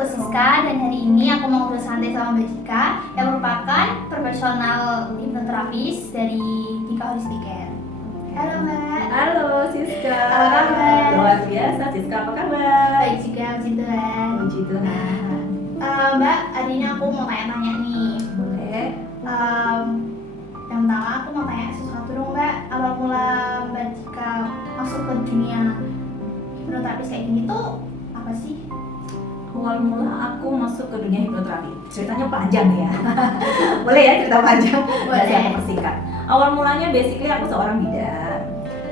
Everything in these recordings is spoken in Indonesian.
aku Siska dan hari ini aku mau ngobrol santai sama Mbak Jika yang merupakan profesional hipnoterapis dari Jika Holistic Care. Halo Mbak. Halo Siska. Apa kabar? Luar biasa Siska, apa kabar? Baik juga, puji Tuhan. Puji Tuhan. Mbak, hari ini aku mau tanya-tanya nih. Boleh. Yang pertama aku mau tanya sesuatu dong Mbak. Awal mula Mbak Jika masuk ke dunia hipnoterapis kayak gini tuh apa sih? Awal mula aku masuk ke dunia hipnoterapi. Ceritanya panjang ya. Boleh ya cerita panjang? Boleh. Saya persingkat. Awal mulanya basically aku seorang bidan.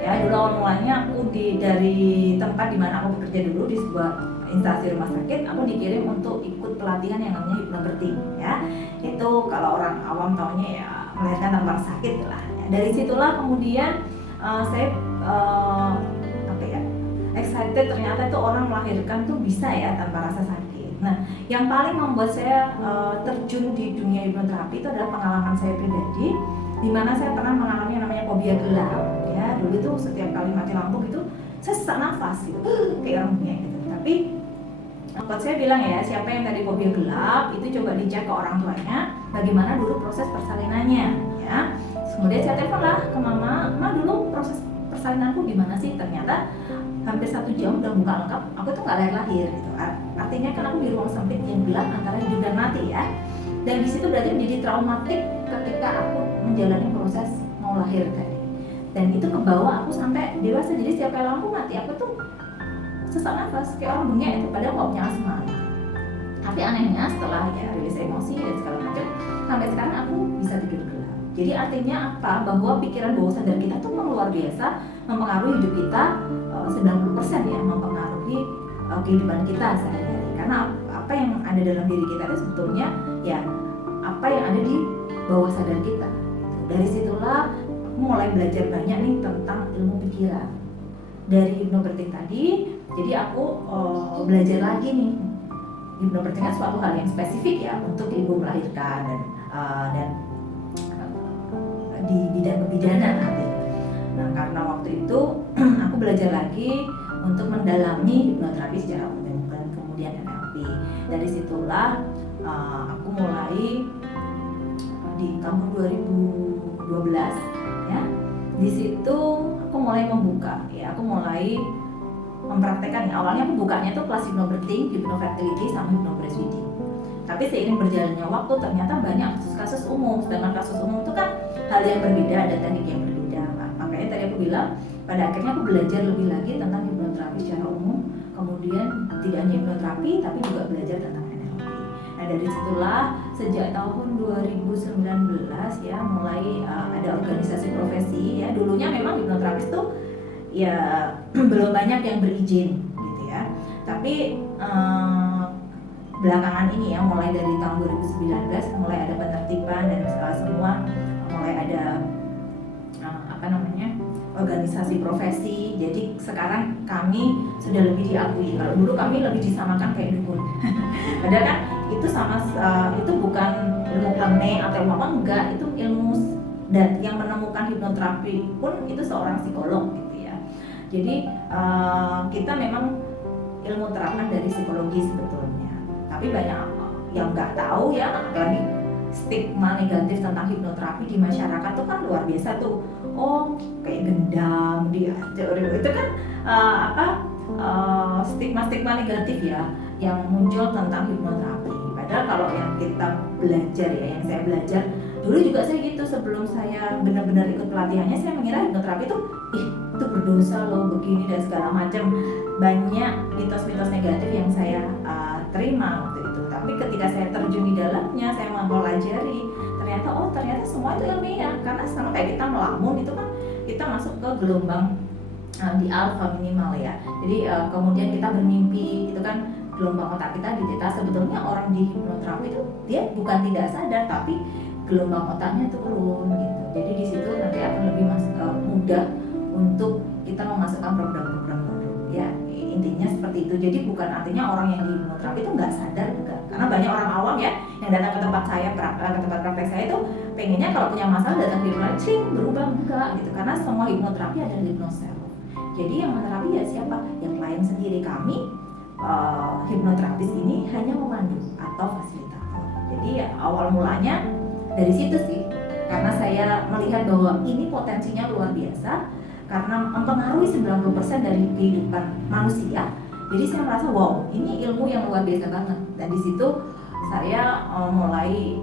Ya, dulu awal mulanya aku dari tempat di mana aku bekerja dulu di sebuah instansi rumah sakit, aku dikirim untuk ikut pelatihan yang namanya hypnobirthing ya. Itu kalau orang awam taunya ya melahirkan tanpa sakit lah. Ya, dari situlah kemudian saya excited, ternyata itu orang melahirkan tuh bisa ya tanpa rasa sakit. Nah, yang paling membuat saya terjun di dunia hipnoterapi itu adalah pengalaman saya pribadi, di mana saya pernah mengalami yang namanya fobia gelap. Ya, dulu itu setiap kali mati lampu itu saya sesak nafas gitu, kayak orang bengek gitu. Tapi buat saya bilang ya, siapa yang tadi fobia gelap itu coba dicek ke orang tuanya, bagaimana dulu proses persalinannya. Ya, kemudian saya telepon lah ke mama, dulu proses persalinanku gimana sih? Ternyata hampir 1 jam udah buka lengkap, aku tuh nggak lahir gitu. Artinya kan aku di ruang sempit yang gelap antara hidup dan mati ya. Dan di situ berarti menjadi traumatik ketika aku menjalani proses mau lahir tadi. Dan itu kebawa aku sampai dewasa. Jadi setiap kali lampu mati aku tuh sesak nafas kayak orang bengek itu, padahal nggak punya asma. Tapi anehnya setelah ya rilis emosi dan segala macam, sampai sekarang aku bisa tidur gelap. Jadi artinya apa? Bahwa pikiran bawah sadar kita tuh memang luar biasa mempengaruhi hidup kita. 90% ya mempengaruhi kehidupan kita sehari-hari. Karena apa yang ada dalam diri kita itu sebetulnya ya apa yang ada di bawah sadar kita. Dari situlah aku mulai belajar banyak nih tentang ilmu pikiran. Dari hypnobirthing tadi, jadi aku belajar lagi nih. Hypnobirthing kan suatu hal yang spesifik ya untuk ibu melahirkan dan di bidang kebidanan artinya. Nah, karena waktu itu aku belajar lagi untuk mendalami hipnoterapi secara umum dan kemudian NLP. Dari situlah aku mulai di tahun 2012 ya. Di situ aku mulai membuka ya, aku mulai mempraktekkan. Awalnya aku bukanya tuh kelas hypnobirthing, hypnofertility sama hypnobreastfeeding. Tapi seiring berjalannya waktu ternyata banyak kasus-kasus umum. Sedangkan kasus umum itu kan hal yang berbeda, ada teknik yang berbeda. Makanya tadi aku bilang pada akhirnya aku belajar lebih lagi tentang hipnoterapi secara umum. Kemudian tidak hanya hipnoterapi tapi juga belajar tentang NLP. Nah, dari situlah sejak tahun 2019 ya mulai ada organisasi profesi ya. Dulunya memang hipnoterapis tuh ya belum banyak yang berizin gitu ya. Tapi belakangan ini ya mulai dari tahun 2019 mulai ada penertiban dan semua mulai ada organisasi profesi. Jadi sekarang kami sudah lebih diakui. Kalau dulu kami lebih disamakan kayak dukun. Padahal kan itu itu bukan ilmu kerne atau ilmu apa, enggak, itu ilmu dan yang menemukan hipnoterapi pun itu seorang psikolog gitu ya. Jadi kita memang ilmu terapan dari psikologi sebetulnya. Tapi banyak yang nggak tahu ya, apalagi stigma negatif tentang hipnoterapi di masyarakat tuh kan luar biasa tuh. Oh, kayak dendam dia teori itu kan stigma negatif ya yang muncul tentang hipnoterapi. Padahal kalau yang kita belajar ya, yang saya belajar dulu juga saya gitu, sebelum saya benar-benar ikut pelatihannya saya mengira hipnoterapi itu itu berdosa loh begini dan segala macam. Banyak mitos-mitos negatif yang saya terima waktu itu. Tapi ketika saya terjun di dalamnya, saya mempelajari, ternyata semua itu ilmiah. Karena sama kayak kita melamun itu kan kita masuk ke gelombang di alpha minimal ya. Jadi kemudian kita bermimpi, itu kan gelombang otak kita di theta. Sebetulnya orang di hipnoterapi itu dia bukan tidak sadar, tapi gelombang otaknya turun gitu. Jadi di situ nanti akan lebih mudah untuk kita memasukkan program-program baru ya. Intinya seperti itu. Jadi bukan artinya orang yang di hipnoterapi itu nggak sadar, enggak. Karena banyak orang awam ya yang datang ke tempat saya, ke tempat praktek saya itu pengennya kalau punya masalah datang ke hipnoterapi berubah, enggak gitu. Karena semua hipnoterapi adalah hipnoself. Jadi yang menerapi ya siapa? Yang klien sendiri. Kami hipnoterapis ini hanya memandu atau fasilitator. Jadi ya, awal mulanya dari situ sih, karena saya melihat bahwa ini potensinya luar biasa karena mempengaruhi 90% dari kehidupan manusia. Jadi saya merasa wow, ini ilmu yang luar biasa banget. Dan di situ saya mulai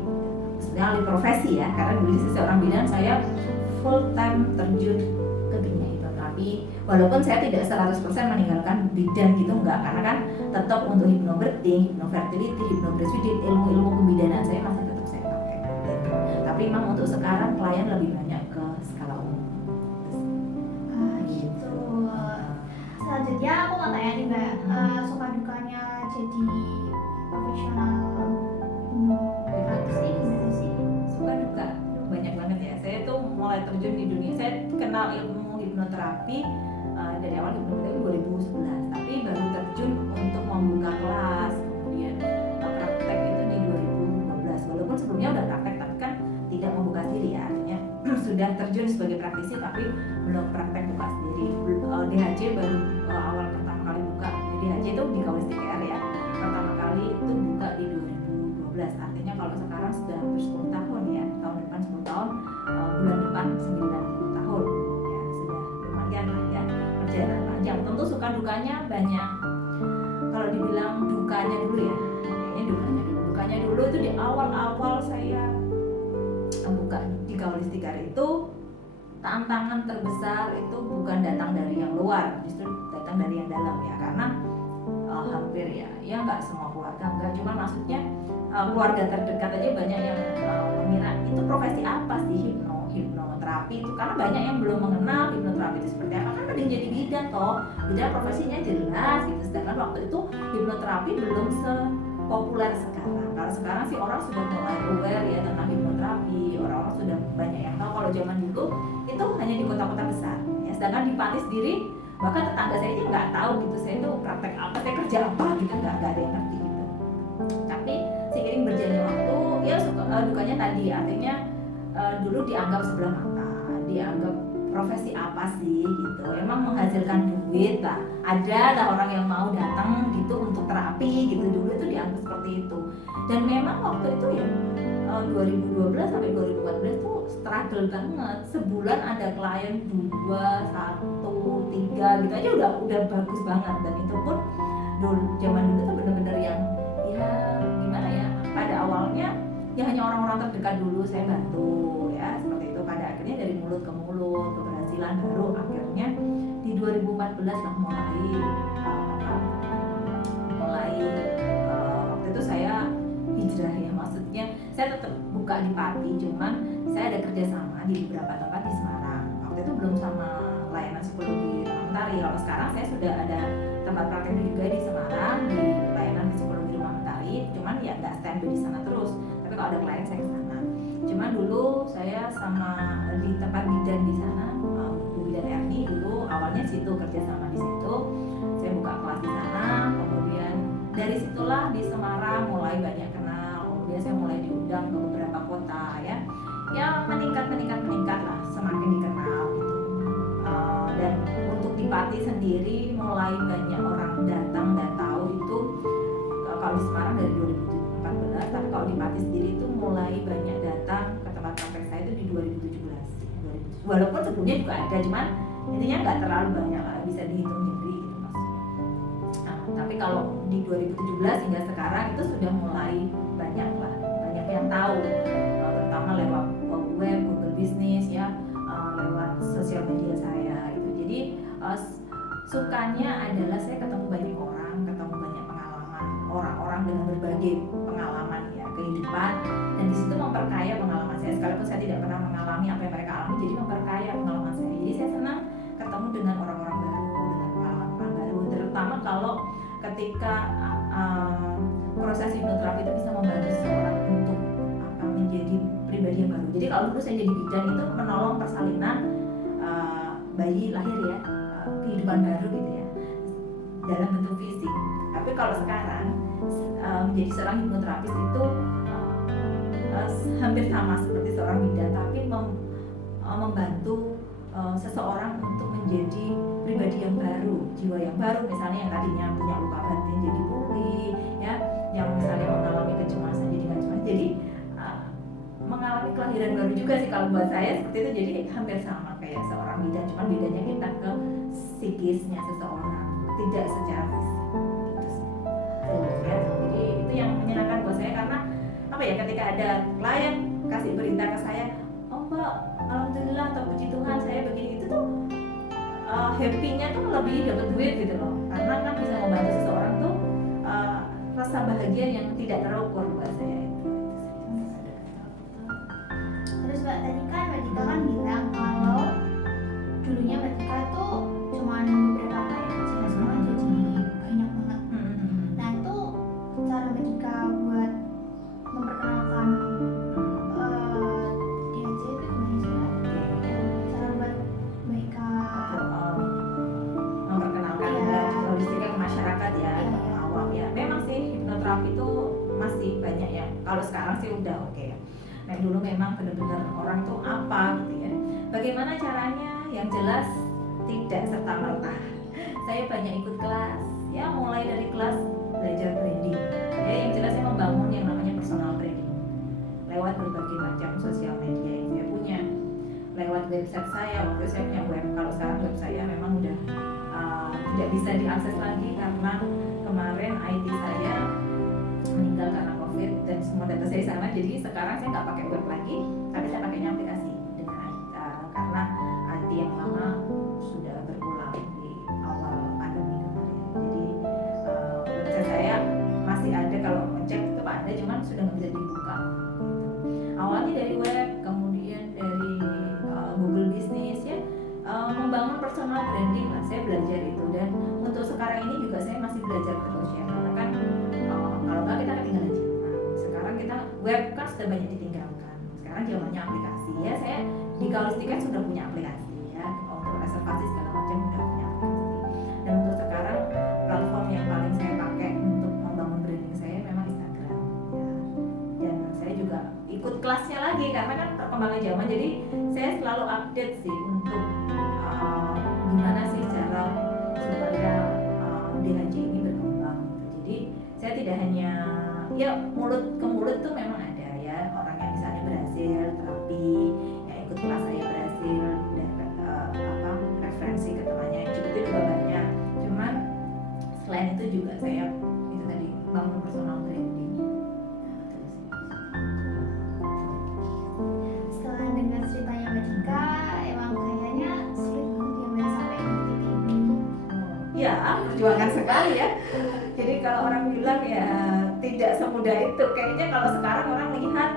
alih profesi ya, karena dulu saya seorang bidan, saya full time terjun ke dunia hipnoterapi. Walaupun saya tidak 100% meninggalkan bidan gitu, enggak, karena kan tetap untuk hypnobirthing, hypnofertility, hypnobreastfeeding, ilmu-ilmu kebidanan saya masih tetap saya pakai. Tapi memang untuk sekarang klien lebih banyak ke skala umum. Gitu. Selanjutnya aku mau tanya nih Mbak, suka dukanya jadi profesional hipnoterapis ini gimana sih? Suka duka banyak banget ya. Saya tuh mulai terjun di dunia, saya kenal ilmu hipnoterapi dari awal hipnoterapi 2011, tapi baru terjun untuk membuka kelas, kemudian praktek itu di 2015. Walaupun sebelumnya udah praktek, tapi kan tidak membuka diri ya, artinya sudah terjun sebagai praktisi tapi belum praktek buka sendiri. DHC baru awal pertama kali buka. DHC itu di Kaulistik R ya, pertama kali itu buka di 2012. Artinya kalau sekarang sudah hampir 10 tahun ya, tahun depan 10 tahun, bulan depan 9 tahun ya, sudah lumayan lah ya, perjalanan panjang. Tentu suka dukanya banyak. Kalau dibilang dukanya dulu ya, ini dukanya dulu itu di awal saya buka di Kaulistik R itu, tantangan terbesar itu bukan datang dari yang luar, justru datang dari yang dalam ya, karena hampir ya nggak semua keluarga, nggak, cuma maksudnya keluarga terdekat aja banyak yang mengira itu profesi apa sih hipnoterapi itu, karena banyak yang belum mengenal hipnoterapi itu seperti apa. Kan ada yang jadi bidan toh, bidan profesinya jelas gitu, sedangkan waktu itu hipnoterapi belum sepopuler sekarang. Kalau sekarang sih orang sudah mulai aware ya tentang hipnoterapi, orang-orang sudah banyak yang tahu. Kalau zaman dulu itu hanya di kota-kota besar ya, sedangkan di Pati sendiri bahkan tetangga saya itu nggak tahu gitu saya itu praktek apa, saya kerja apa gitu, nggak ada yang ngerti gitu. Tapi seiring berjalannya waktu ya dukanya tadi, artinya dulu dianggap sebelah mata, dianggap profesi apa sih gitu, emang menghasilkan duit lah, ada lah orang yang mau datang gitu untuk terapi gitu, dulu itu dianggap seperti itu. Dan memang waktu itu ya 2012 sampai 2014 tuh struggle banget, sebulan ada klien 2, 1, 3 gitu aja udah bagus banget. Dan itu pun zaman dulu tuh bener-bener yang ya gimana ya, pada awalnya ya hanya orang-orang terdekat dulu saya bantu ya seperti itu. Pada akhirnya dari mulut ke mulut keberhasilan, baru akhirnya di 2014 lah mulai waktu itu saya hijrah ya, maksudnya saya tetap buka di Pati, cuman saya ada kerjasama di beberapa tempat di Semarang. Waktu itu belum sama layanan psikologi Rumah Mentari. Kalau sekarang saya sudah ada tempat praktek juga di Semarang di layanan psikologi Rumah Mentari, cuman ya nggak standby di sana terus, tapi kalau ada klien saya ke sana. Cuman dulu saya sama di tempat bidan di sana, Bu Bidan Erni dulu awalnya situ, kerjasama di situ, saya buka kelas di sana. Kemudian dari situlah di Semarang mulai banyak kenal, kemudian saya mulai diundang ke beberapa kota ya meningkat lah, semakin dikenal gitu. Dan untuk di Pati sendiri mulai banyak orang datang dan tahu itu, kalau di Semarang dari 2014, tapi kalau di Pati sendiri itu mulai banyak datang ke tempat praktek saya itu di 2017. Walaupun sebelumnya juga ada, cuman intinya nggak terlalu banyak lah, bisa dihitung jari gitu maksudnya. Tapi kalau di 2017 hingga sekarang itu sudah mulai banyak yang tahu, terutama lewat web, Google Business ya, lewat sosial media saya gitu. Jadi sukanya adalah saya ketemu banyak orang, ketemu banyak pengalaman orang-orang dengan berbagai pengalaman ya kehidupan, dan di situ memperkaya pengalaman saya. Sekalipun saya tidak pernah mengalami apa yang mereka alami, jadi memperkaya pengalaman saya. Jadi saya senang ketemu dengan orang-orang baru, dengan pengalaman baru, terutama kalau ketika proses hipnoterapi itu bisa membantu seseorang untuk menjadi pribadi yang baru. Jadi kalau dulu saya jadi bidan itu menolong persalinan bayi lahir ya, kehidupan baru gitu ya, dalam bentuk fisik. Tapi kalau sekarang menjadi seorang hipnoterapis itu hampir sama seperti seorang bidan, tapi membantu seseorang untuk menjadi pribadi yang baru, jiwa yang baru, misalnya yang tadinya punya luka batin jadi pulih, ya, yang misalnya mengalami kecemasan jadi nggak cemas, jadi mengalami kelahiran baru juga sih kalau buat saya seperti itu. Jadi hampir sama kayak seorang bidan, cuma bedanya kita ke psikisnya seseorang, tidak secara fisik gitu sih. Ya, jadi itu yang menyenangkan buat saya karena apa ya, ketika ada klien kasih berita ke saya, oh Mbak, alhamdulillah atau puji Tuhan saya begini, itu tuh happy-nya tuh lebih dapat duit gitu loh, karena kan bisa membantu seseorang tuh rasa bahagia yang tidak terukur buat saya itu sih. Terus Mbak tadi kan Mbak Dika kan bilang kalau dulunya Mbak Dika tuh cuma beberapa klien aja, sekarang jadi banyak banget. Nah itu cara Mbak Dika buat memperkenalkan DHC itu gimana sih Mbak? Cara buat Mbak Dika Memperkenalkan Iya. logistiknya ke masyarakat ya, Iya. ke awam ya. Memang sih hipnoterapi itu masih banyak ya. Kalau sekarang sih udah oke ya. Nah dulu memang benar-benar orang tuh apa gitu ya. Bagaimana caranya? Yang jelas tidak serta merta. Saya banyak ikut kelas, ya mulai dari kelas belajar branding. Ya yang jelas saya membangun yang namanya personal branding lewat berbagai macam sosial media yang saya punya, lewat website saya. Waktu saya punya web, kalau sekarang web saya memang udah tidak bisa diakses lagi karena kemarin IT saya meninggal karena COVID dan semua data saya di sana. Jadi sekarang saya nggak pakai web lagi, tapi saya pakainya aplikasi dengan IT, karena IT yang lama sudah berulang di awal pandemi kemarin. Jadi website saya masih ada, kalau ngecek itu ada, cuman sudah nggak bisa dibuka. Awalnya dari web, kemudian dari Google Business ya, membangun personal branding lah, saya belajar itu. Dan untuk sekarang ini juga saya masih belajar terus ya, karena kan kalau nggak kita ketinggalan zaman. Sekarang kita web kan sudah banyak ditinggalkan, sekarang zamannya aplikasi ya. Saya di Kaulus Tiket sudah punya aplikasi ya, untuk reservasi segala macam sudah punya aplikasi. Dan untuk sekarang platform yang paling saya pakai untuk membangun branding saya memang Instagram ya. Dan saya juga ikut kelasnya lagi karena kan perkembangan zaman, jadi saya selalu update sih untuk gimana sih cara supaya DHC ini berkembang gitu. Jadi saya tidak hanya ya mulut ke mulut tuh memang ada ya, orang yang misalnya berhasil terapi ya ikut kelas saya berhasil, dan referensi ke temannya itu juga banyak. Cuman selain itu juga saya itu tadi bangun personal branding. setelah dengar ceritanya Mbak Dika, emang kayaknya sulit banget ya Mbak sampai di titik ini. Ya, perjuangan sekali ya. Jadi kalau orang bilang ya tidak semudah itu. Kayaknya kalau sekarang orang lihat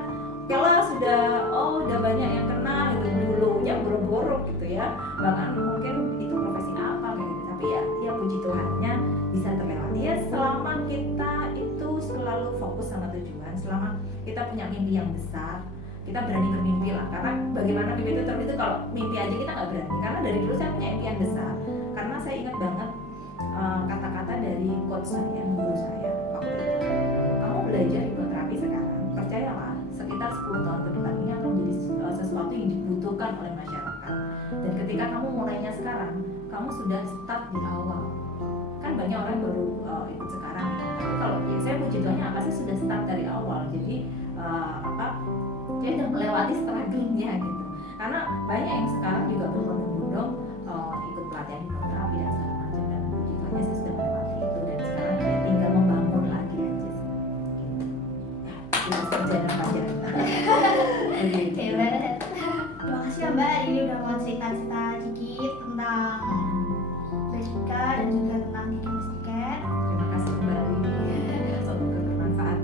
kalau udah banyak yang kena gitu, dulunya buruk-buruk gitu ya. Bahkan mungkin itu profesi apa gitu. Tapi ya puji Tuhannya bisa terlewati ya, selama kita itu selalu fokus sama tujuan, selama kita punya mimpi yang besar, kita berani bermimpi lah. Karena bagaimana mimpi itu terus itu, kalau mimpi aja kita nggak berani. Karena dari dulu saya punya impian besar. Karena saya ingat banget kata-kata dari coach saya, guru saya waktu itu, kamu belajar hipnoterapi sekarang, percayalah sekitar 10 tahun ke depan ini akan menjadi sesuatu yang dibutuhkan oleh masyarakat. Dan ketika kamu mulainya sekarang, kamu sudah start di awal. Kan banyak orang baru ikut sekarang, tapi kalau ya saya puji Tuhannya saya sudah start dari awal. Jadi dia udah melewati struggle-nya gitu. Karena banyak yang sekarang juga berbondong-bondong ikut pelatihan hipnoterapi dan segala macam, dan puji Tuhannya saya sudah melewati itu, dan sekarang ya tinggal membangun lagi aja sih. Gitu. Ya, itu perjalanan panjang. Hebat. Terima kasih ya Mbak, ini udah mau cerita-cerita dikit tentang Mbak Dika dan juga tentang di Kaulus Tiket. Terima kasih kembali. Semoga bermanfaat.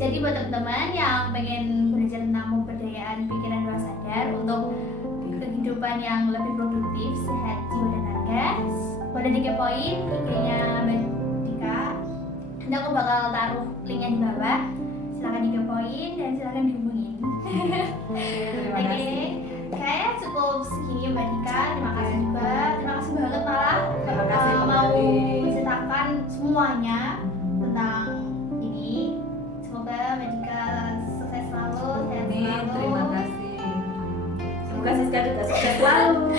Jadi buat teman-teman yang pengen belajar tentang pemberdayaan pikiran bawah sadar untuk kehidupan yang lebih produktif, sehat jiwa dan raga, boleh dikepoin IG-nya Mbak Dika. Nanti aku bakal taruh linknya di bawah. Silahkan dikepoin dan silahkan dihubungin. Terima kasih. Kayaknya cukup segini Mbak Dika. Terima kasih juga. Terima kasih banget malah Terima kasih mau kembali. menceritakan semuanya tentang ini. Semoga Mbak Dika sukses selalu, sehat Amin, selalu. terima kasih. Semoga Siska juga sukses selalu.